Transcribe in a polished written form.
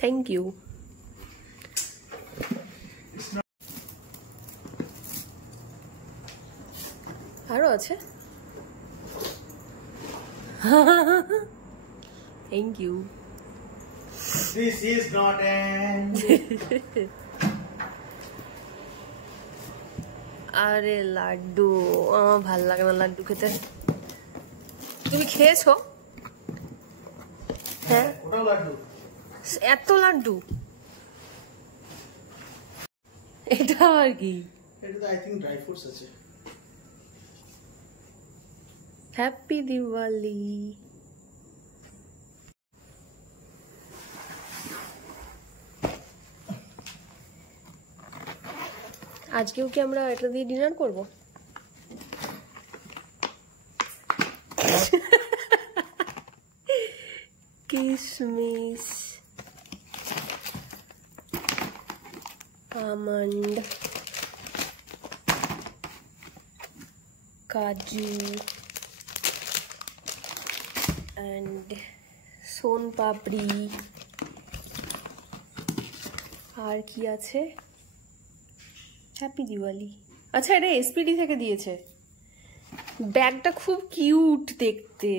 Thank you. আরো আছে। Thank you. This is not an আরে লাড্ডু, আমার ভাল লাগে না লাড্ডু খেতে। তুমি খেয়েছো? হ্যাঁ, ওটাও লাড্ডু। এত লাড্ডু, এটা আর কি? এটা তো আই থিংক ড্রাই ফ্রুটস আছে। হ্যাপি দিওয়ালি। আজকেও কি আমরা এটা দিয়ে ডিনার করব? কিশমিশ, আমন্ড, কাজু and সোন পাপড়ি। আর কি আছে? হ্যাপি দিওয়ালি। আচ্ছা, এটা এসপিডি থেকে দিয়েছে। ব্যাগটা খুব কিউট দেখতে।